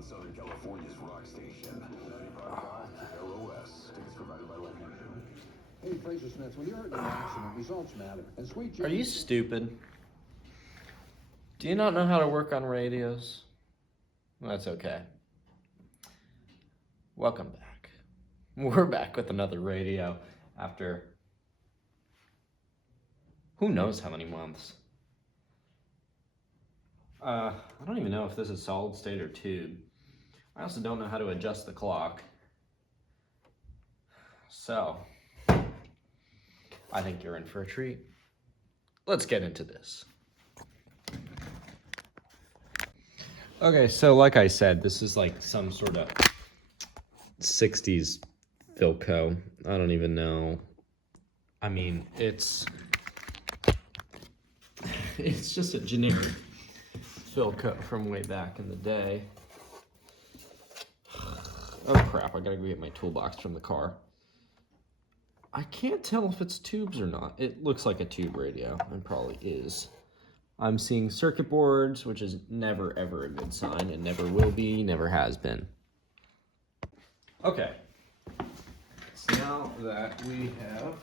on Southern California's rock station. 95.5 KLOS. Tickets provided by Lightning. Hey, Fraser Smith, when you're in an accident, results matter. And Sweet Are James... you stupid? Do you not know how to work on radios? That's okay. Welcome back. We're back with another radio after who knows how many months. I don't even know if this is solid state or tube. I also don't know how to adjust the clock. So, I think you're in for a treat. Let's get into this. Okay, so like I said, this is like some sort of 60's Philco. I don't even know. I mean, it's just a generic Philco from way back in the day. Oh crap, I gotta go get my toolbox from the car. I can't tell if it's tubes or not. It looks like a tube radio, and probably is. I'm seeing circuit boards, which is never ever a good sign, and never will be, never has been. Okay. So now that we have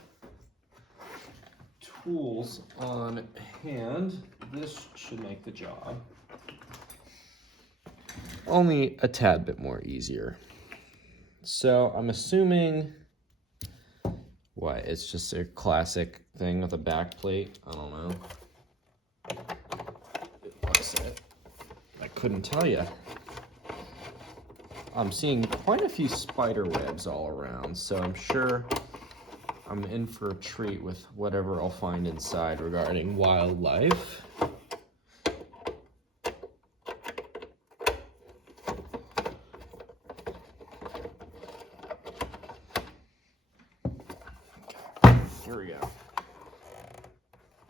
tools on hand, this should make the job only a tad bit more easier. So I'm assuming, what, it's just a classic thing with a back plate? I don't know. Like I said, I couldn't tell you. I'm seeing quite a few spider webs all around, so I'm sure I'm in for a treat with whatever I'll find inside regarding wildlife. Here we go.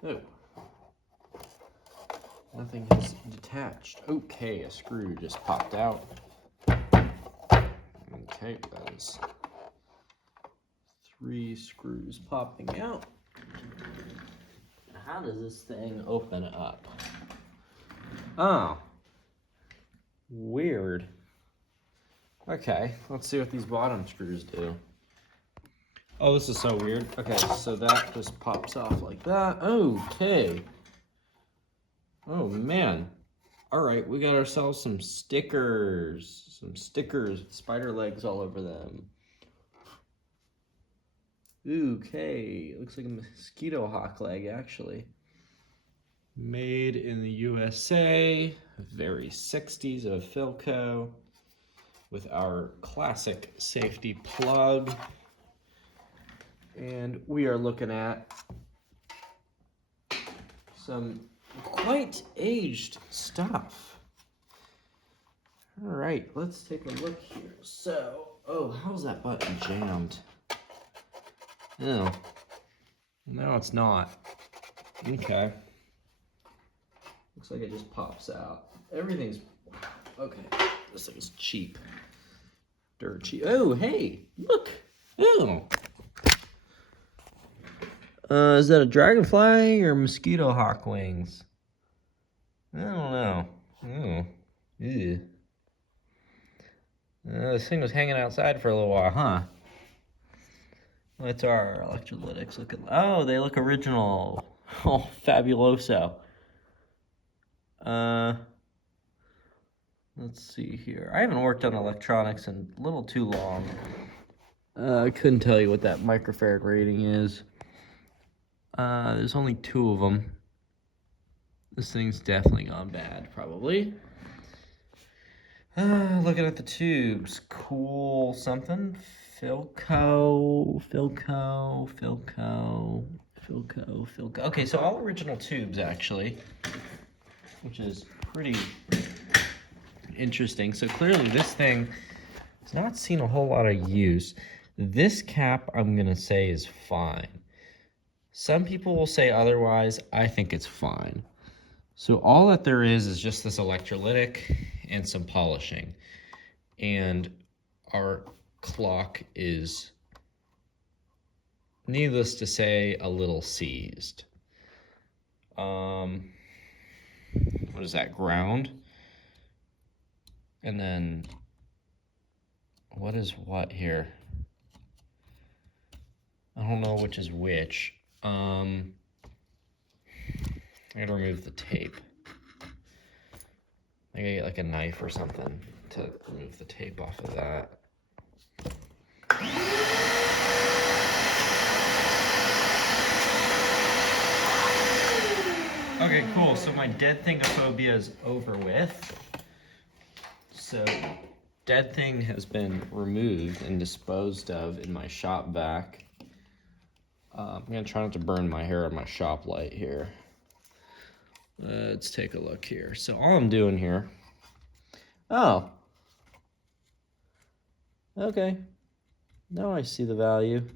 Oh. Nothing has detached. Okay, a screw just popped out. Okay, that is 3 screws popping out. How does this thing open up? Oh. Weird. Okay, let's see what these bottom screws do. Oh, this is so weird. Okay, so that just pops off like that. Okay. Oh, man. All right, we got ourselves some stickers. Some stickers with spider legs all over them. Okay, it looks like a mosquito hawk leg, actually. Made in the USA. Very 60s of Philco. With our classic safety plug. And we are looking at some quite aged stuff. All right, let's take a look here. So, oh, how's that button jammed? Oh, no, it's not. Okay. Looks like it just pops out. Everything's, okay, this thing's cheap. Dirt cheap. Oh, hey, look. Oh. Is that a dragonfly or mosquito hawk wings? I don't know. Oh, ew. This thing was hanging outside for a little while, huh? What's our electrolytics looking like? Oh, they look original. Oh, fabuloso. Let's see here. I haven't worked on electronics in a little too long. I couldn't tell you what that microfarad rating is. There's only 2 of them. This thing's definitely gone bad, probably. Looking at the tubes. Cool something. Philco. Okay, so all original tubes, actually. Which is pretty interesting. So clearly this thing has not seen a whole lot of use. This cap, I'm going to say, is fine. Some people will say otherwise. I think it's fine. So all that there is just this electrolytic and some polishing. And our clock is, needless to say, a little seized. What is that, ground? And then, what is what here? I don't know which is which. I gotta remove the tape. I gotta get like a knife or something to remove the tape off of that. Okay, cool. So my dead thingophobia is over with. So dead thing has been removed and disposed of in my shop vac. I'm gonna try not to burn my hair on my shop light here. Let's take a look here. So all I'm doing here, oh, okay, now I see the value.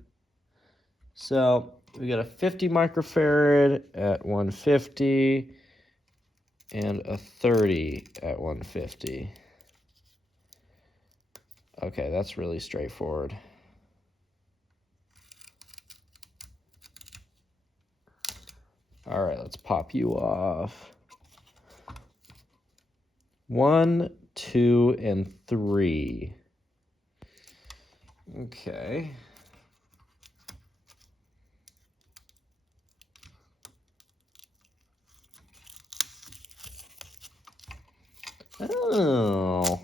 So we got a 50 microfarad at 150 and a 30 at 150. Okay, that's really straightforward. All right, let's pop you off. 1, 2, and 3. Okay. Oh,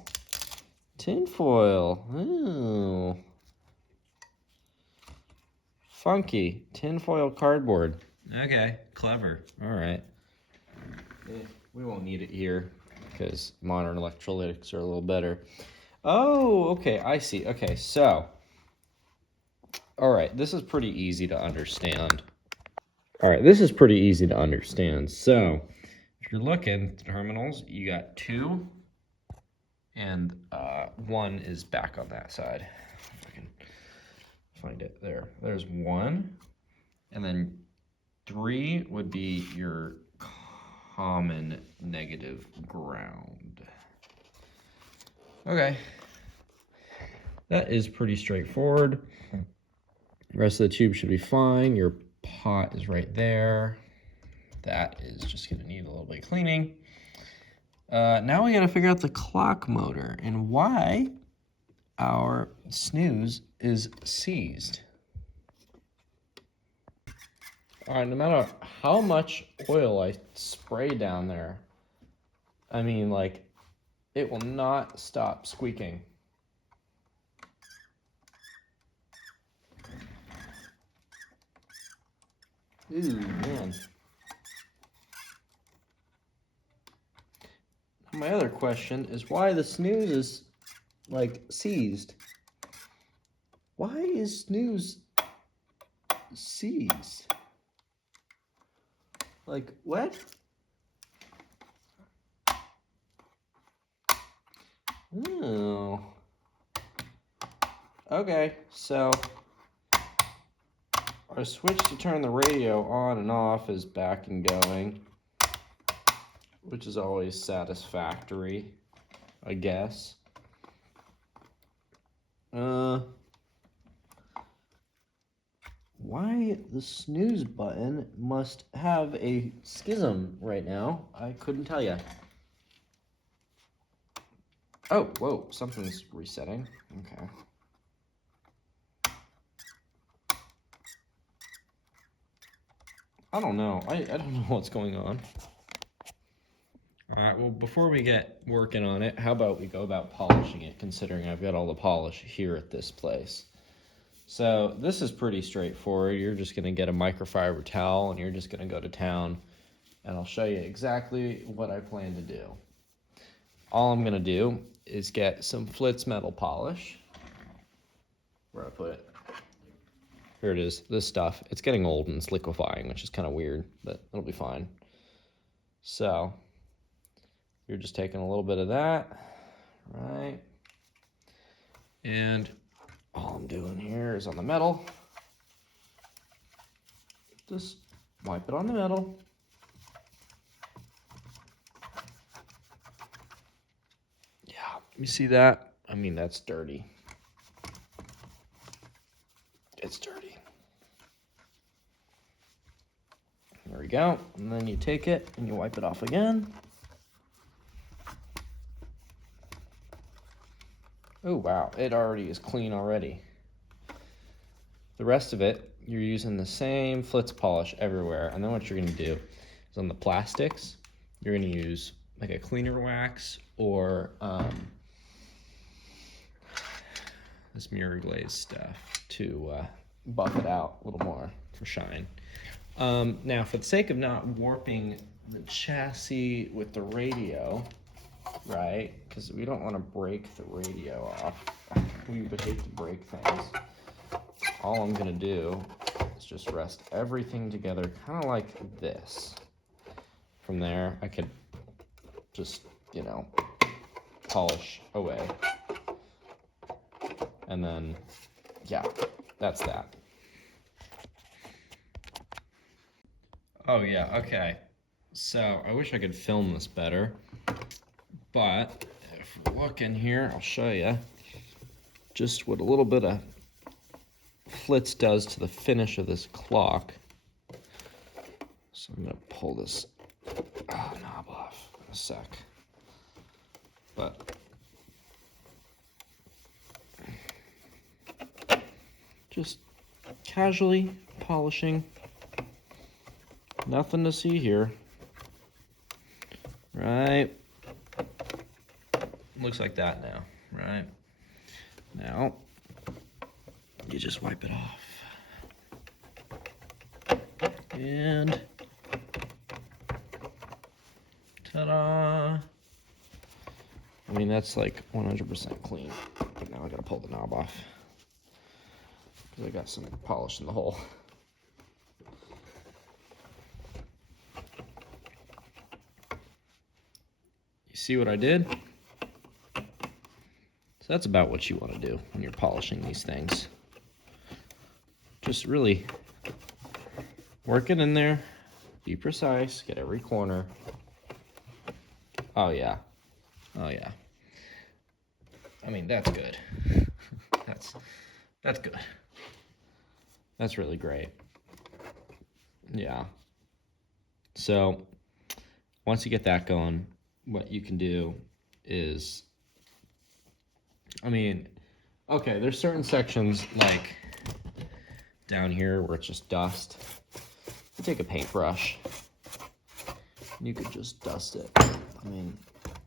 tinfoil. Oh, funky tinfoil cardboard. Okay, clever. All right. We won't need it here because modern electrolytics are a little better. Oh, okay, I see. Okay, so, all right, this is pretty easy to understand. All right, this is pretty easy to understand. So, if you're looking at the terminals, you got 2, and 1 is back on that side. If I can find it there. There's 1, and then 3 would be your common negative ground. Okay. That is pretty straightforward. The rest of the tube should be fine. Your pot is right there. That is just gonna need a little bit of cleaning. Now we gotta figure out the clock motor and why our snooze is seized. All right, no matter how much oil I spray down there, I mean, like, it will not stop squeaking. Ooh, man. My other question is why the snooze is, like, seized. Why is snooze seized? Like, what? Oh. Okay, so our switch to turn the radio on and off is back and going, which is always satisfactory, I guess. Why the snooze button must have a schism right now, I couldn't tell you. Oh, whoa, something's resetting. Okay. I don't know. I don't know what's going on. All right, well, before we get working on it, how about we go about polishing it, considering I've got all the polish here at this place. So this is pretty straightforward. You're just gonna get a microfiber towel and you're just gonna go to town, and I'll show you exactly what I plan to do. All I'm gonna do is get some Flitz metal polish. Where'd I put it? Here it is, this stuff. It's getting old and it's liquefying, which is kind of weird, but it'll be fine. So, you're just taking a little bit of that, right? And all I'm doing here is on the metal. Just wipe it on the metal. Yeah, you see that? I mean, that's dirty. It's dirty. There we go. And then you take it and you wipe it off again. Oh, wow. It already is clean already. The rest of it, you're using the same Flitz polish everywhere. And then what you're going to do is on the plastics, you're going to use like a cleaner wax or this mirror glaze stuff to buff it out a little more for shine. Now, for the sake of not warping the chassis with the radio, right? Because we don't want to break the radio off. We would hate to break things. All I'm gonna do is just rest everything together, kind of like this. From there, I could just, you know, polish away. And then, yeah, that's that. Oh yeah, okay. So I wish I could film this better, but if we look in here, I'll show you just what a little bit of Flitz does to the finish of this clock. So I'm gonna pull this knob off in a sec. But just casually polishing. Nothing to see here. Right? Looks like that now, right? Now, you just wipe it off. And ta-da! I mean, that's like 100% clean. But now I gotta pull the knob off. Because I got some polish in the hole. See what I did? So that's about what you want to do when you're polishing these things. Just really work it in there, be precise, get every corner. Oh yeah, oh yeah. I mean, that's good. That's good. That's really great. Yeah. So once you get that going, what you can do is, I mean, okay, there's certain sections like down here where it's just dust. You take a paintbrush, you could just dust it. I mean,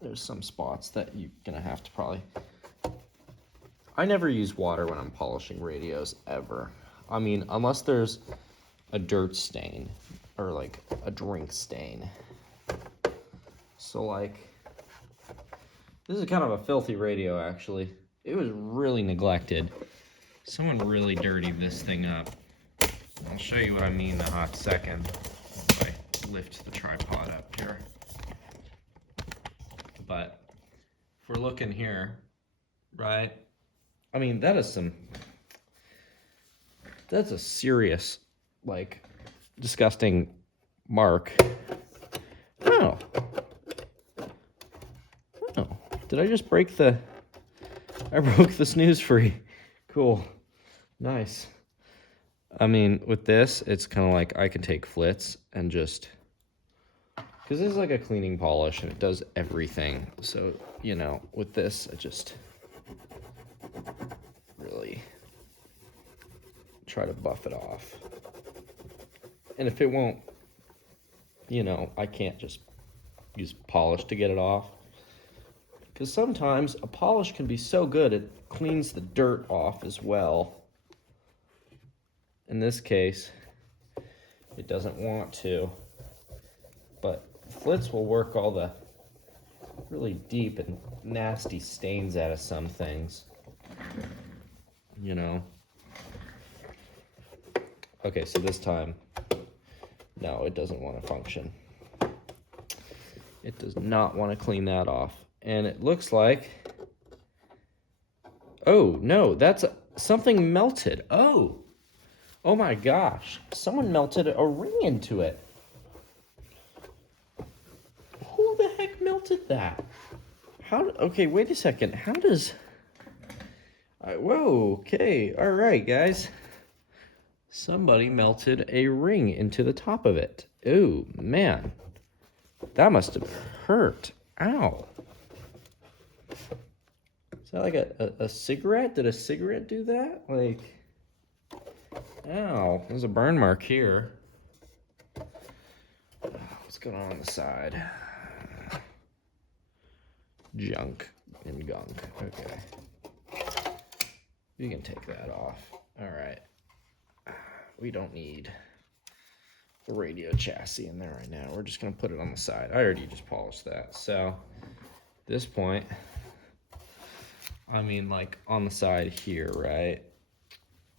there's some spots that you're gonna have to probably, I never use water when I'm polishing radios, ever. I mean, unless there's a dirt stain or like a drink stain. So like, this is kind of a filthy radio actually. It was really neglected. Someone really dirtied this thing up. I'll show you what I mean in a hot second if I lift the tripod up here. But if we're looking here, right? I mean, that's a serious, like, disgusting mark. Oh. Oh, did I just break I broke the snooze free. Cool. Nice. I mean, with this, it's kind of like I can take Flitz and just, because this is like a cleaning polish and it does everything. So, you know, with this, I just really try to buff it off. And if it won't, you know, I can't just use polish to get it off. Because sometimes a polish can be so good it cleans the dirt off as well. In this case, it doesn't want to. But Flitz will work all the really deep and nasty stains out of some things. You know? Okay, so this time, no, it doesn't want to function. It does not want to clean that off. And it looks like, oh no, that's something melted. Oh my gosh, someone melted a ring into it. Who the heck melted that? Okay, wait a second. How does, whoa, okay, all right, guys. Somebody melted a ring into the top of it. Oh man, that must have hurt. Ow. Is that like a cigarette? Did a cigarette do that? Like, ow, there's a burn mark here. What's going on the side? Junk and gunk. Okay. You can take that off. All right. We don't need the radio chassis in there right now. We're just going to put it on the side. I already just polished that. So, at this point, I mean, like on the side here, right?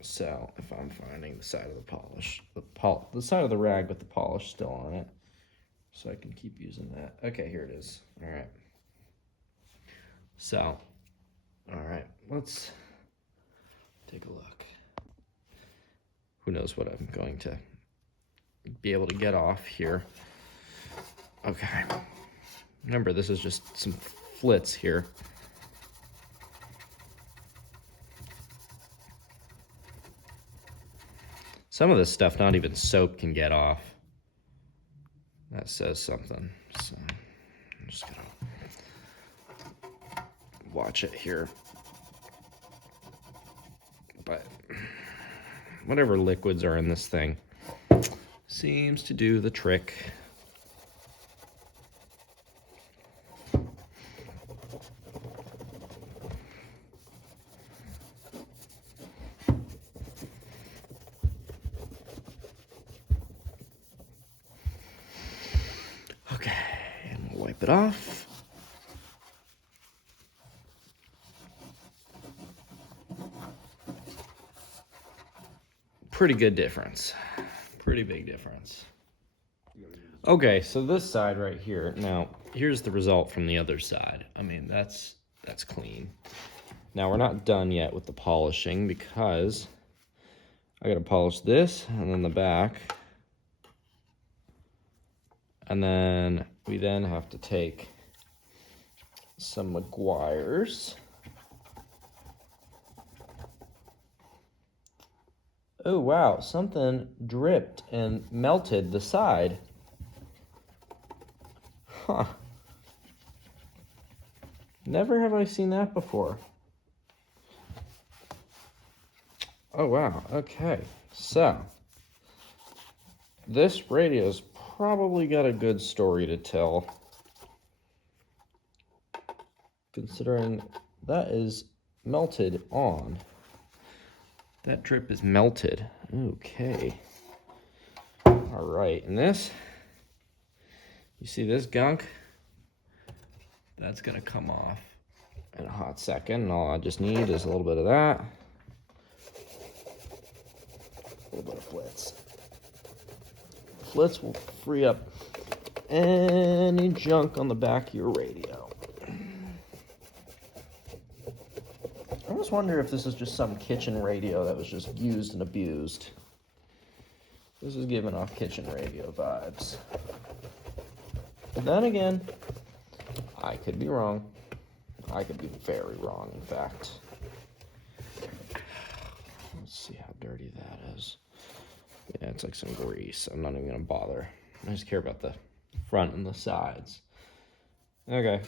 So, if I'm finding the side of the polish, the side of the rag with the polish still on it, so I can keep using that. Okay, here it is. All right. So, all right, let's take a look. Who knows what I'm going to be able to get off here. Okay. Remember, this is just some flits here. Some of this stuff, not even soap can get off. That says something. So I'm just gonna watch it here. But whatever liquids are in this thing seems to do the trick. Okay, and we'll wipe it off. Pretty good difference. Pretty big difference. Okay, so this side right here. Now, here's the result from the other side. I mean, that's clean. Now, we're not done yet with the polishing because I gotta polish this and then the back. And then we then have to take some McGuire's. Oh, wow, something dripped and melted the side. Huh. Never have I seen that before. Oh, wow, okay. So, this radio's probably got a good story to tell, considering that is melted on. That drip is melted. Okay. All right, and this, you see this gunk? That's gonna come off in a hot second, and all I just need is a little bit of that. A little bit of flitz. Flitz will free up any junk on the back of your radio. I always wonder if this is just some kitchen radio that was just used and abused. This is giving off kitchen radio vibes. But then again, I could be wrong. I could be very wrong, in fact. Let's see how dirty that is. Yeah, it's like some grease. I'm not even gonna bother. I just care about the front and the sides. Okay.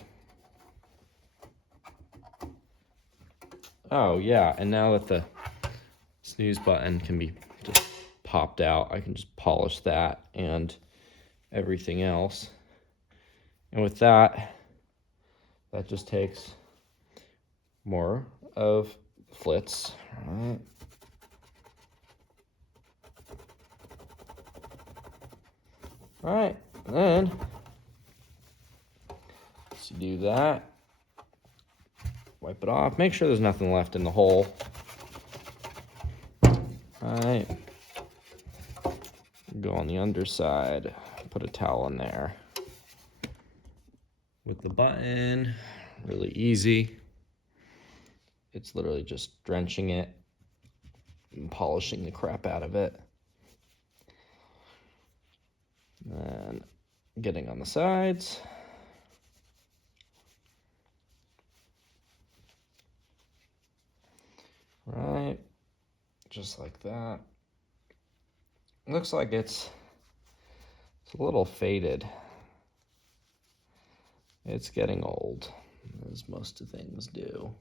Oh, yeah, and now that the snooze button can be just popped out, I can just polish that and everything else. And with that, that just takes more of flitz. All right. All right, and then let's do that. Wipe it off. Make sure there's nothing left in the hole. All right. Go on the underside. Put a towel in there. With the button, really easy. It's literally just drenching it and polishing the crap out of it. And getting on the sides. Right, just like that. Looks like it's a little faded. It's getting old, as most things do.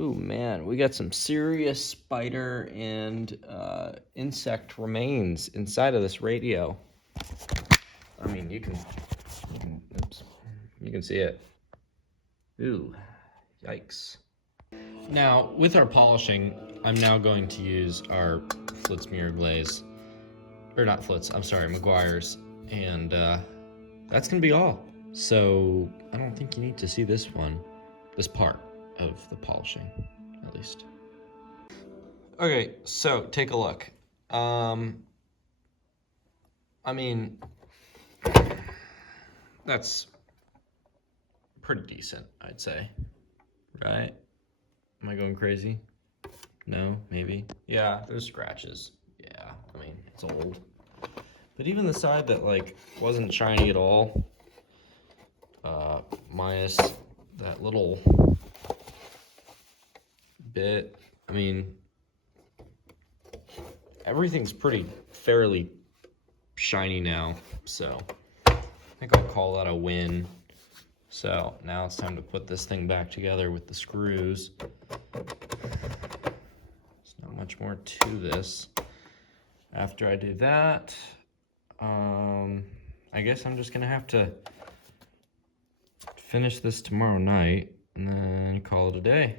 Oh man, we got some serious spider and insect remains inside of this radio. I mean, you can see it. Ooh, yikes. Now, with our polishing, I'm now going to use our Flitz mirror glaze. Or not Flitz, I'm sorry, Meguiar's. And that's gonna be all. So, I don't think you need to see this part of the polishing, at least. Okay, so take a look. I mean, that's pretty decent, I'd say. Right? Am I going crazy? No, maybe. Yeah, there's scratches. Yeah, I mean, it's old. But even the side that, like, wasn't shiny at all, minus that little bit, I mean, everything's fairly shiny now, so I think I'll call that a win. So now it's time to put this thing back together with the screws. There's not much more to this. After I do that, I guess I'm just gonna have to finish this tomorrow night and then call it a day.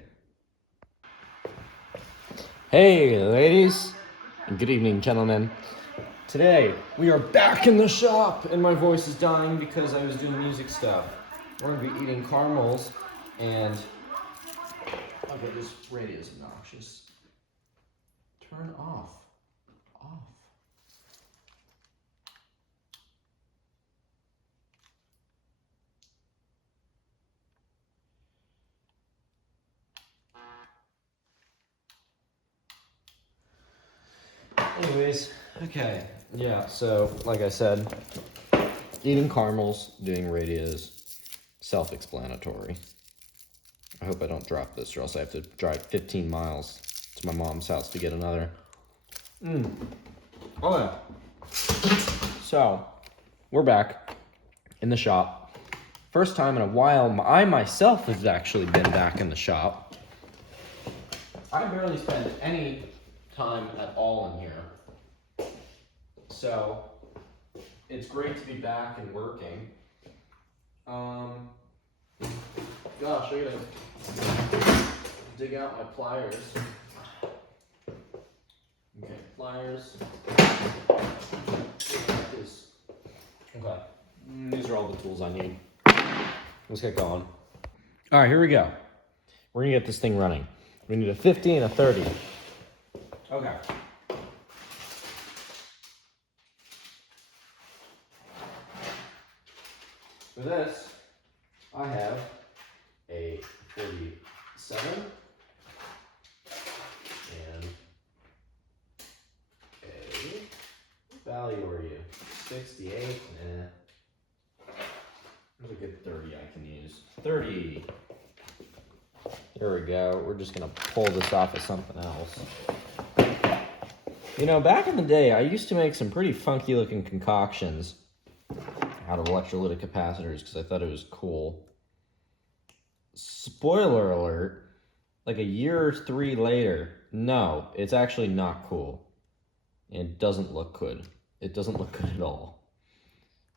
Hey ladies, and good evening gentlemen. Today we are back in the shop and my voice is dying because I was doing music stuff. We're gonna be eating caramels and, okay, this radio is obnoxious. Turn off. Anyways, okay, yeah, so like I said, eating caramels, doing radios, self-explanatory. I hope I don't drop this or else I have to drive 15 miles to my mom's house to get another. Okay. So, we're back in the shop. First time in a while, I myself have actually been back in the shop. I barely spend any time at all in here. So, it's great to be back and working. Gosh, I gotta dig out my pliers. Okay, pliers. Okay, these are all the tools I need. Let's get going. All right, here we go. We're gonna get this thing running. We need a 50 and a 30. Okay. For this, I have a 47 and a value are you? 68. There's a good 30 I can use. 30. There we go. We're just gonna pull this off of something else. You know, back in the day, I used to make some pretty funky looking concoctions out of electrolytic capacitors because I thought it was cool. Spoiler alert, like a year or 3 later, no, it's actually not cool. It doesn't look good. It doesn't look good at all.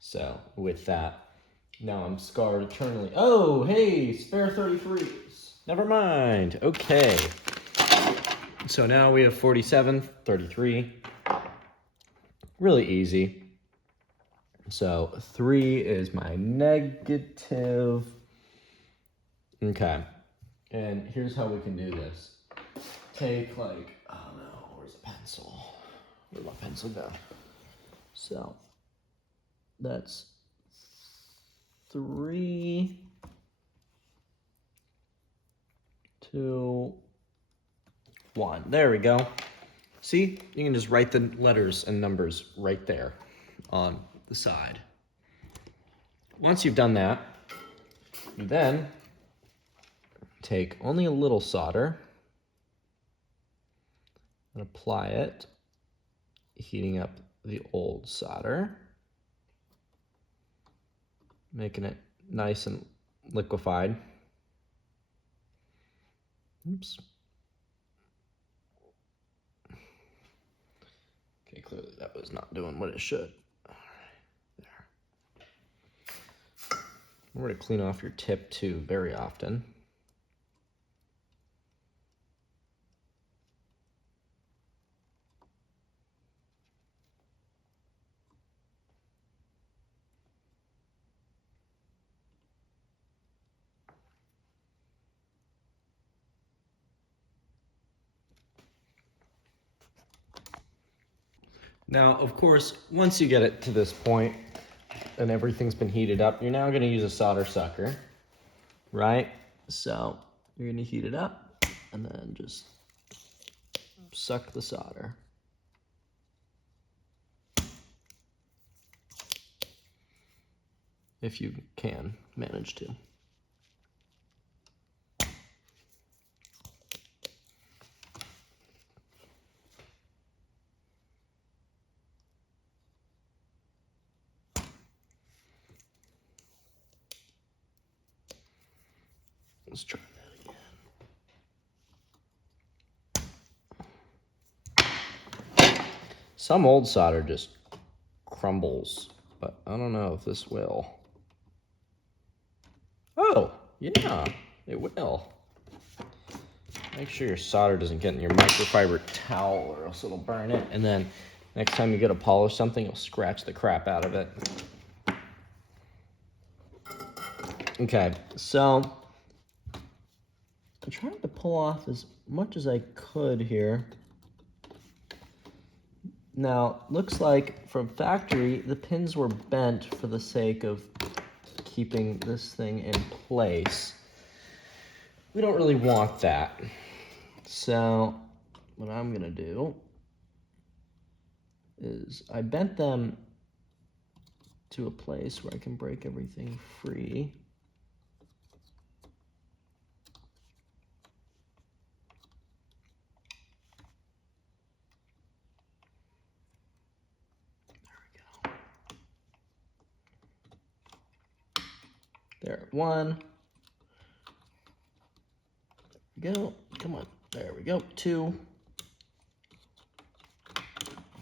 So, with that, now I'm scarred eternally. Oh, hey, spare 33s. Never mind. Okay. So now we have 47, 33. Really easy. So 3 is my negative. Okay. And here's how we can do this. Take like, oh no, where's the pencil? Where'd my pencil go? So that's 3, 2, 1. There we go. See, you can just write the letters and numbers right there on the side. Once you've done that, you then take only a little solder and apply it, heating up the old solder, making it nice and liquefied. Oops. Okay, clearly that was not doing what it should. There. We're going to clean off your tip too very often. Now, of course, once you get it to this point and everything's been heated up, you're now going to use a solder sucker, right? So you're going to heat it up and then just suck the solder. If you can manage to. Let's try that again. Some old solder just crumbles, but I don't know if this will. Oh, yeah, it will. Make sure your solder doesn't get in your microfiber towel or else it'll burn it. And then next time you go to polish something, you'll scratch the crap out of it. Okay, so I'm trying to pull off as much as I could here. Now, looks like from factory, the pins were bent for the sake of keeping this thing in place. We don't really want that. So what I'm gonna do is I bent them to a place where I can break everything free. There, one. There we go. Come on. There we go. Two.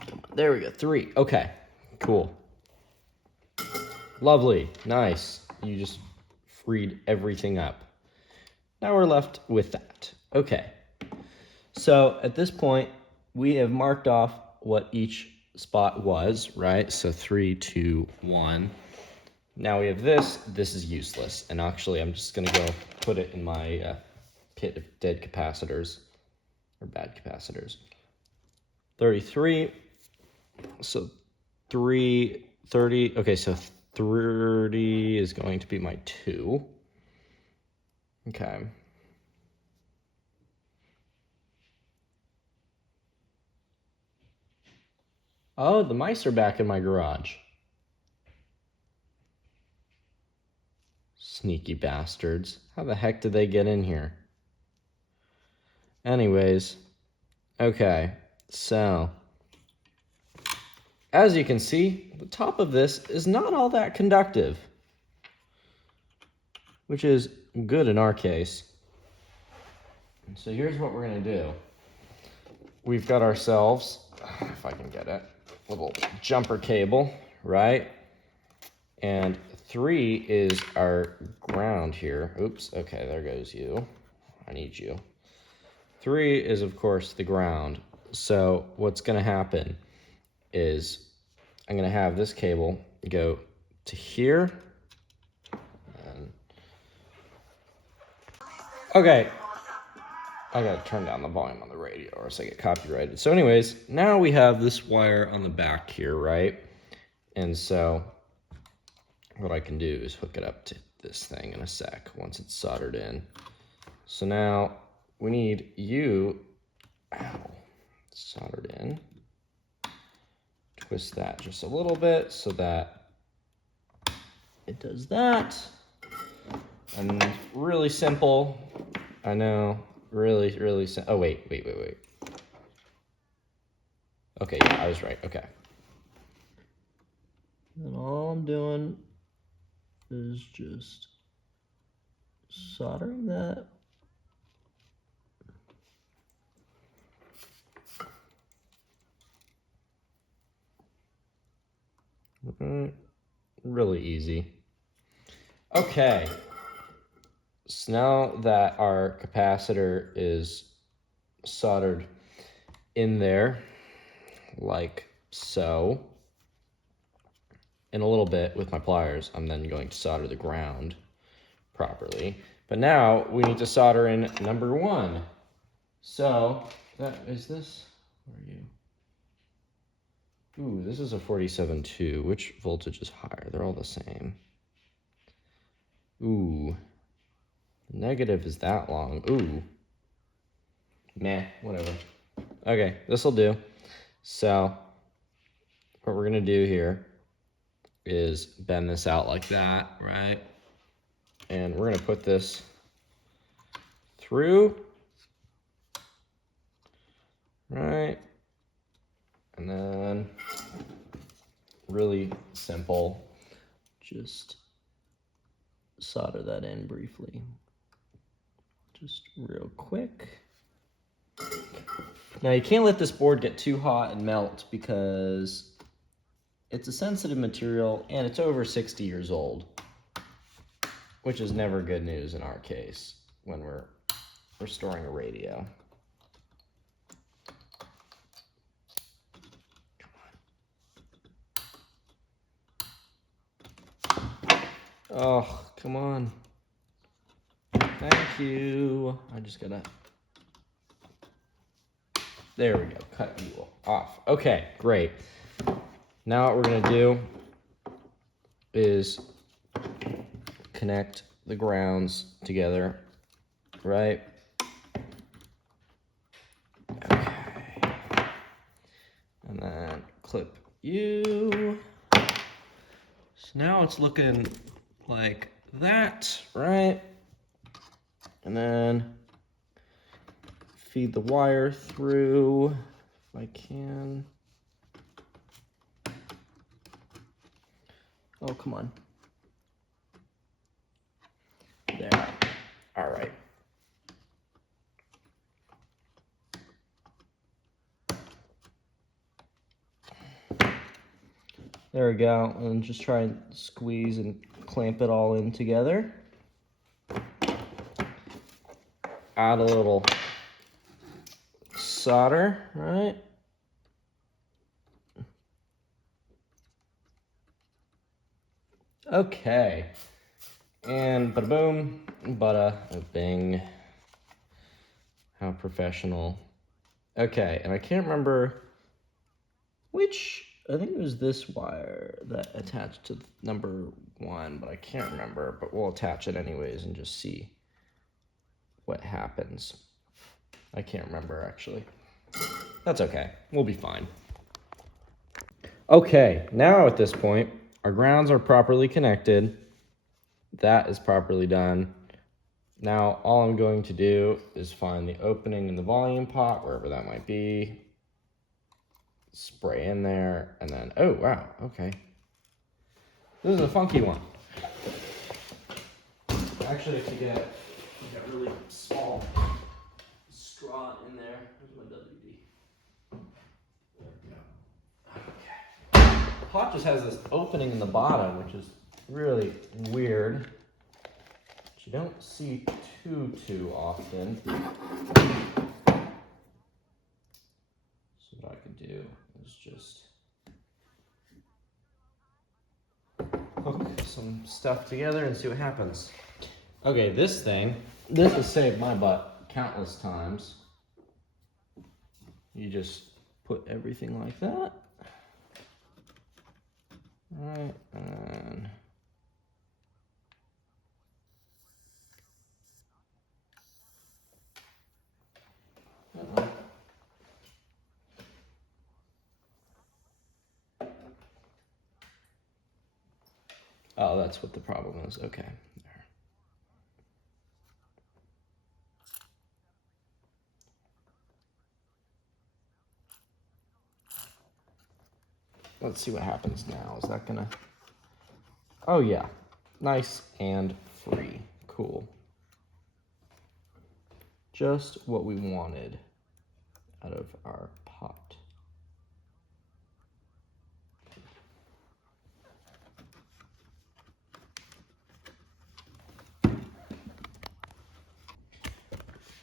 Come on. There we go. Three. Okay. Cool. Lovely. Nice. You just freed everything up. Now we're left with that. Okay. So at this point, we have marked off what each spot was, right? So 3, 2, 1. Now we have this. This is useless. And actually, I'm just going to go put it in my pit of dead capacitors, or bad capacitors. 33. So 3, 30. Okay, so 30 is going to be my 2. Okay. Oh, the mice are back in my garage. Sneaky bastards. How the heck did they get in here? Anyways, okay, so as you can see, the top of this is not all that conductive, which is good in our case. So here's what we're gonna do. We've got ourselves, if I can get it, a little jumper cable, right? And 3 is our ground here. Oops, okay, there goes you. I need you. 3 is, of course, the ground. So what's going to happen is I'm going to have this cable go to here. Okay. I got to turn down the volume on the radio or else I get copyrighted. So anyways, now we have this wire on the back here, right? And so what I can do is hook it up to this thing in a sec once it's soldered in. So now we need you, soldered in. Twist that just a little bit so that it does that. And really simple. I know, really, really simple. Oh, wait. Okay, yeah, I was right. Okay. And all I'm doing is just soldering that Really easy. Okay. So now that our capacitor is soldered in there, like so, in a little bit with my pliers, I'm then going to solder the ground properly. But now we need to solder in number 1. So that is this. Where are you? Ooh, this is a 47.2. Which voltage is higher? They're all the same. Ooh. Negative is that long. Ooh. Meh, whatever. Okay, this'll do. So what we're gonna do here is bend this out like that, right? And we're gonna put this through, right? And then really simple, just solder that in briefly. Just real quick. Now you can't let this board get too hot and melt because it's a sensitive material and it's over 60 years old, which is never good news in our case when we're restoring a radio. Oh, come on. Thank you. I just gotta... There we go. Cut you off. Okay, great. Now what we're gonna do is connect the grounds together, right? Okay. And then clip you. So now it's looking like that, right? And then feed the wire through if I can. Oh, come on. There. All right. There we go. And just try and squeeze and clamp it all in together. Add a little solder, right? Okay. And bada boom, bada bing. How professional. Okay, and I can't remember which, I think it was this wire that attached to number 1, but I can't remember, but we'll attach it anyways and just see what happens. I can't remember actually. That's okay, we'll be fine. Okay, now at this point, our grounds are properly connected. That is properly done. Now, all I'm going to do is find the opening in the volume pot, wherever that might be. Spray in there, and then, oh, wow, okay. This is a funky one. Actually, if you get a really small straw in there, where's my WD? There we go. Okay. The pot just has this opening in the bottom, which is really weird. You don't see too often. So what I could do is just hook some stuff together and see what happens. Okay, this has saved my butt countless times. You just put everything like that. All right, and oh, that's what the problem is. Okay. Let's see what happens now. Is that gonna... Oh yeah, nice and free. Cool. Just what we wanted out of our pot.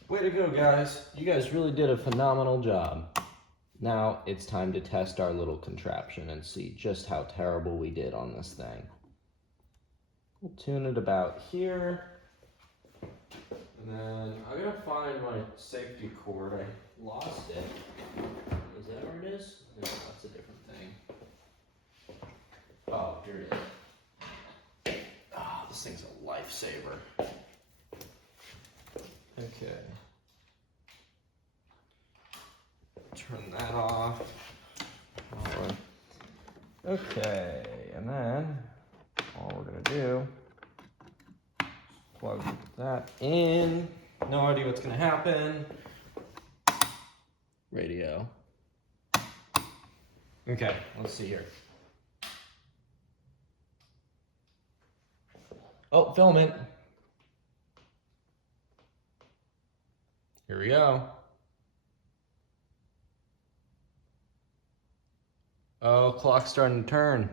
Way to go, guys. You guys really did a phenomenal job. Now it's time to test our little contraption and see just how terrible we did on this thing. We'll tune it about here. And then I'm gonna find my safety cord. I lost it. Is that where it is? No, that's a different thing. Oh, here it is. Ah, this thing's a lifesaver. Okay. Turn that off. All right. Okay, and then all we're gonna do, plug that in. No idea what's gonna happen. Radio. Okay, let's see here. Oh, filament. Here we go. Oh, clock's starting to turn.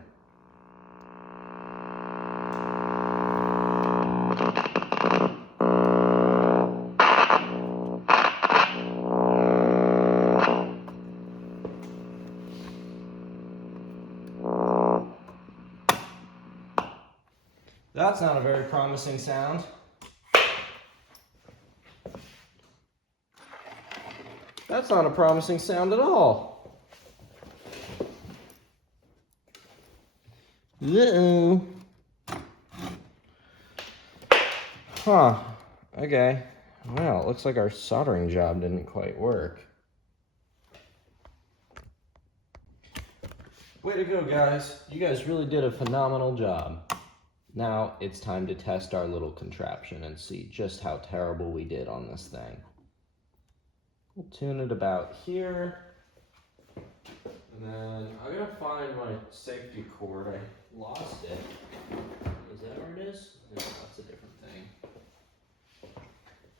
That's not a very promising sound. That's not a promising sound at all. Uh-oh. Huh. Okay. Well, it looks like our soldering job didn't quite work. Way to go, guys. You guys really did a phenomenal job. Now it's time to test our little contraption and see just how terrible we did on this thing. We'll tune it about here. And then I'm gonna find my safety cord. I lost it. Is that where it is? No, that's a different thing.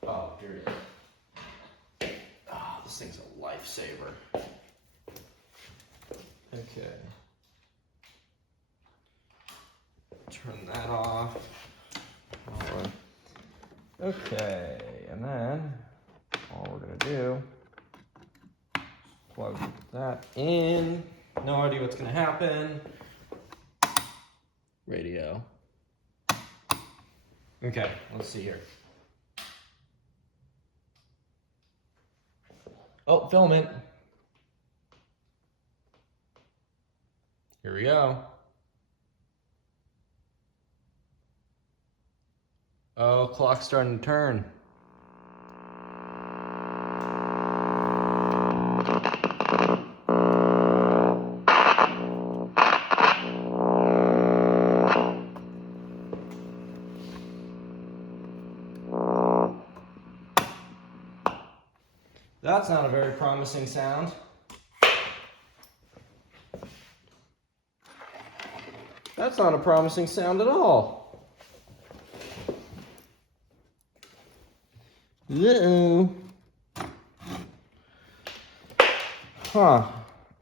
Oh, here it is. Ah, this thing's a lifesaver. Okay. Turn that off. All right. Okay, and then all we're gonna do, plug that in. No idea what's gonna happen. Radio. Okay, let's see here. Oh, filament. Here we go. Oh, clock's starting to turn. That's not a very promising sound. That's not a promising sound at all. Uh-oh. Huh.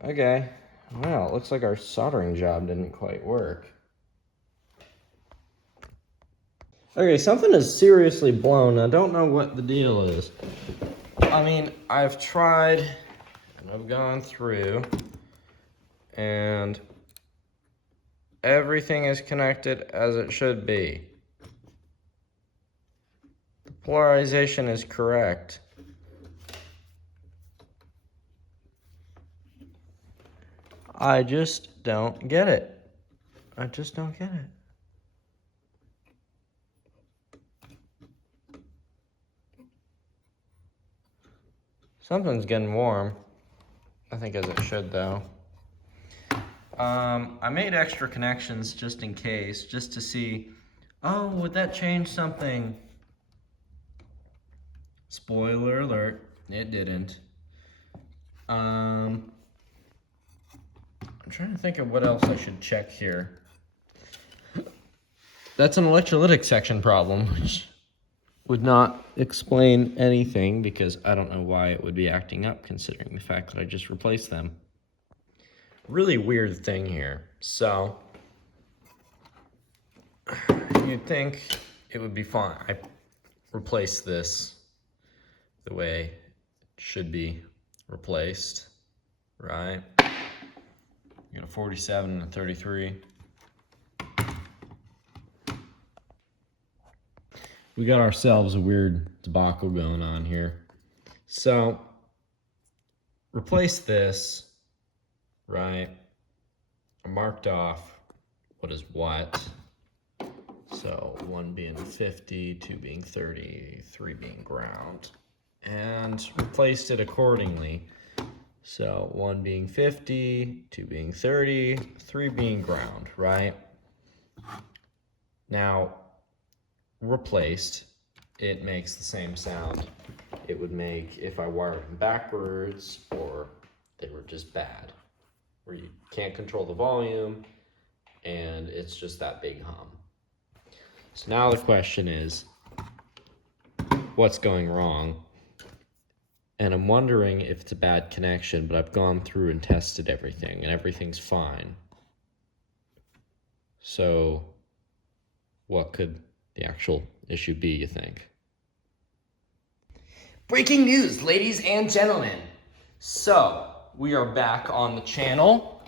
Okay. Well, it looks like our soldering job didn't quite work. Okay, something is seriously blown. I don't know what the deal is. I mean, I've tried and I've gone through and everything is connected as it should be. The polarization is correct. I just don't get it. I just don't get it. Something's getting warm. I think as it should though. I made extra connections just in case, just to see, oh, would that change something? Spoiler alert, it didn't. I'm trying to think of what else I should check here. That's an electrolytic section problem, which would not explain anything because I don't know why it would be acting up considering the fact that I just replaced them. Really weird thing here. So, you'd think it would be fine. I replaced this the way it should be replaced, right? You got a 47 and a 33. We got ourselves a weird debacle going on here. So, replace this, right? I marked off what is what. So, 1 being 50, 2 being 30, 3 being ground. And replaced it accordingly. So, 1 being 50, 2 being 30, 3 being ground, right? Now, replaced, it makes the same sound it would make if I wired them backwards or they were just bad, where you can't control the volume and it's just that big hum. So now the question is, what's going wrong? And I'm wondering if it's a bad connection, but I've gone through and tested everything and everything's fine. So what could the actual issue be, you think? Breaking news, ladies and gentlemen. So, we are back on the channel.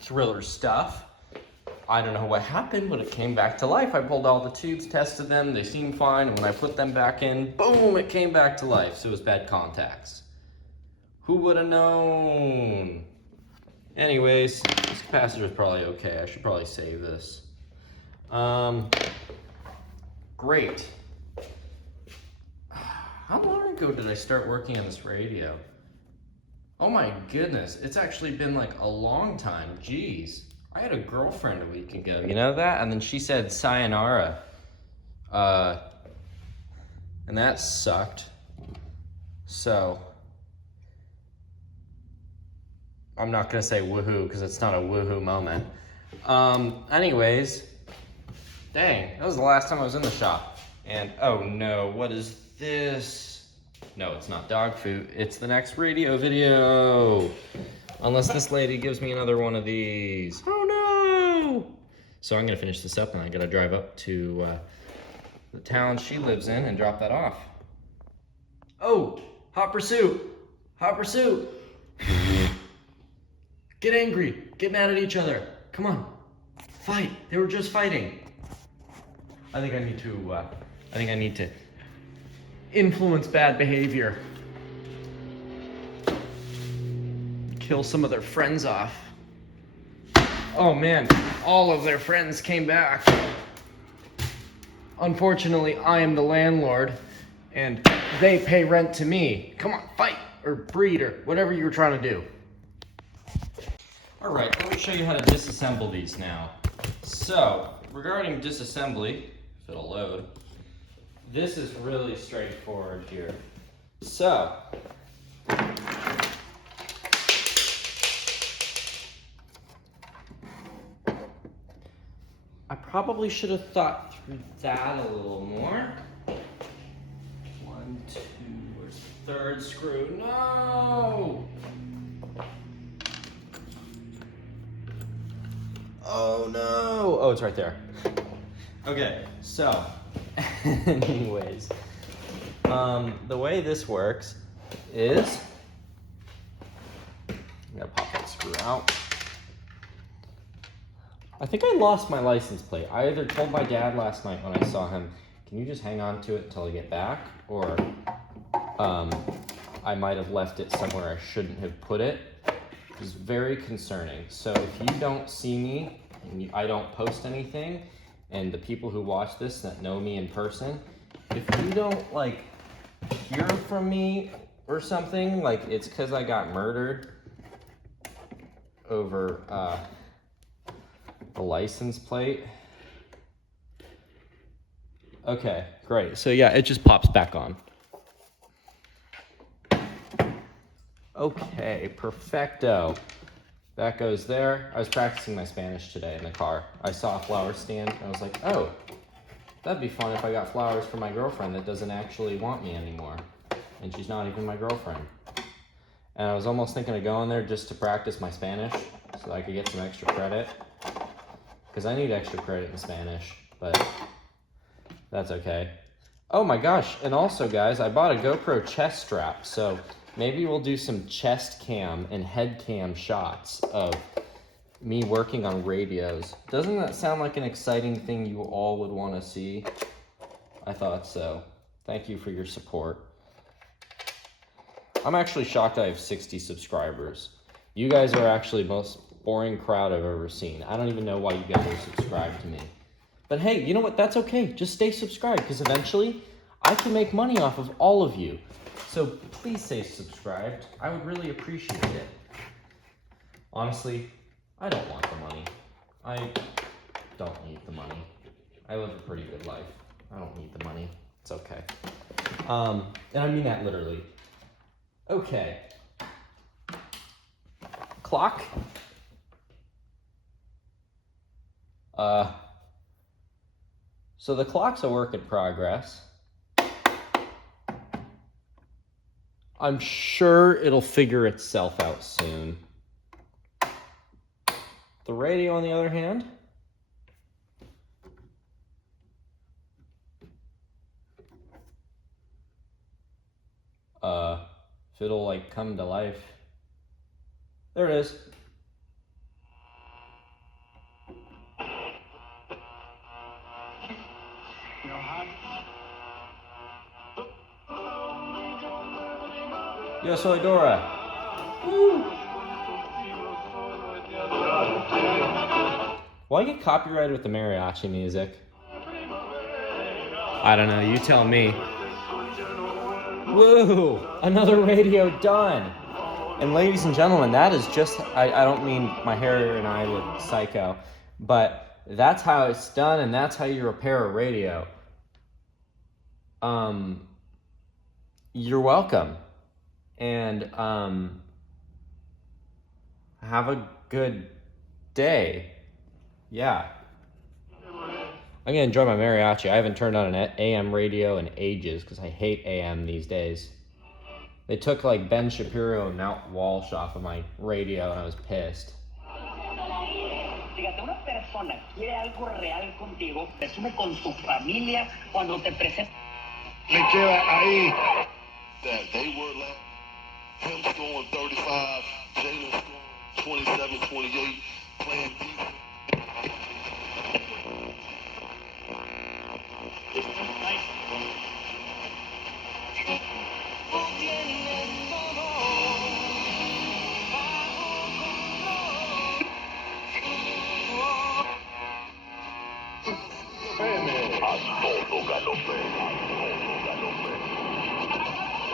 Thriller stuff. I don't know what happened, but it came back to life. I pulled all the tubes, tested them, they seemed fine, and when I put them back in, boom, it came back to life. So it was bad contacts. Who would have known? Anyways, this capacitor is probably okay. I should probably save this. Great. How long ago did I start working on this radio? Oh my goodness, it's actually been like a long time. Jeez. I had a girlfriend a week ago, you know that? And then she said sayonara. And that sucked. So, I'm not gonna say woohoo because it's not a woohoo moment. Anyways, dang, that was the last time I was in the shop. And oh no, what is this? No, it's not dog food. It's the next radio video. Unless this lady gives me another one of these. Oh no! So I'm gonna finish this up and I gotta drive up to the town she lives in and drop that off. Oh, hot pursuit! Hot pursuit! Get angry, get mad at each other. Come on, fight. They were just fighting. I think I need to influence bad behavior. Kill some of their friends off. Oh man, all of their friends came back. Unfortunately, I am the landlord and they pay rent to me. Come on, fight or breed or whatever you were trying to do. All right, let me show you how to disassemble these now. So, regarding disassembly, if it'll load, this is really straightforward here. So, I probably should have thought through that a little more. 1, 2, where's the third screw? No! Oh no! Oh, it's right there. Okay, so, anyways, the way this works is, I'm gonna pop that screw out. I think I lost my license plate. I either told my dad last night when I saw him, can you just hang on to it until I get back? Or I might have left it somewhere I shouldn't have put it. It's very concerning. So if you don't see me and I don't post anything, and the people who watch this that know me in person, if you don't like hear from me or something, like it's because I got murdered over the license plate. Okay, great. So yeah, it just pops back on. Okay, perfecto. That goes there. I was practicing my Spanish today in the car. I saw a flower stand and I was like, oh, that'd be fun if I got flowers for my girlfriend that doesn't actually want me anymore. And she's not even my girlfriend. And I was almost thinking of going there just to practice my Spanish so I could get some extra credit. Because I need extra credit in Spanish, but that's okay. Oh my gosh, and also guys, I bought a GoPro chest strap, so maybe we'll do some chest cam and head cam shots of me working on radios. Doesn't that sound like an exciting thing you all would want to see? I thought so. Thank you for your support. I'm actually shocked I have 60 subscribers. You guys are actually the most boring crowd I've ever seen. I don't even know why you guys are subscribed to me. But hey, you know what? That's okay. Just stay subscribed, because eventually I can make money off of all of you. So please stay subscribed. I would really appreciate it. Honestly, I don't want the money. I don't need the money. I live a pretty good life. I don't need the money. It's okay. And I mean that literally. Okay. Clock. So the clock's a work in progress. I'm sure it'll figure itself out soon. The radio, on the other hand, if it'll like come to life. There it is. Yo soy Dora. Woo. Will I get copyrighted with the mariachi music? I don't know, you tell me. Woo! Another radio done! And ladies and gentlemen, that is just, I don't mean my hair and I look psycho, but that's how it's done, and that's how you repair a radio. You're welcome. And have a good day. Yeah. I'm gonna enjoy my mariachi. I haven't turned on an AM radio in ages because I hate AM these days. They took like Ben Shapiro and Mount Walsh off of my radio and I was pissed. Fíjate, una persona quiere algo real contigo, presume con tu familia cuando te presenta. Le queda ahí. That they were like him scoring 35, Jalen scoring 27, 28, playing defense.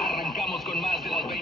Arrancamos con más de las 20.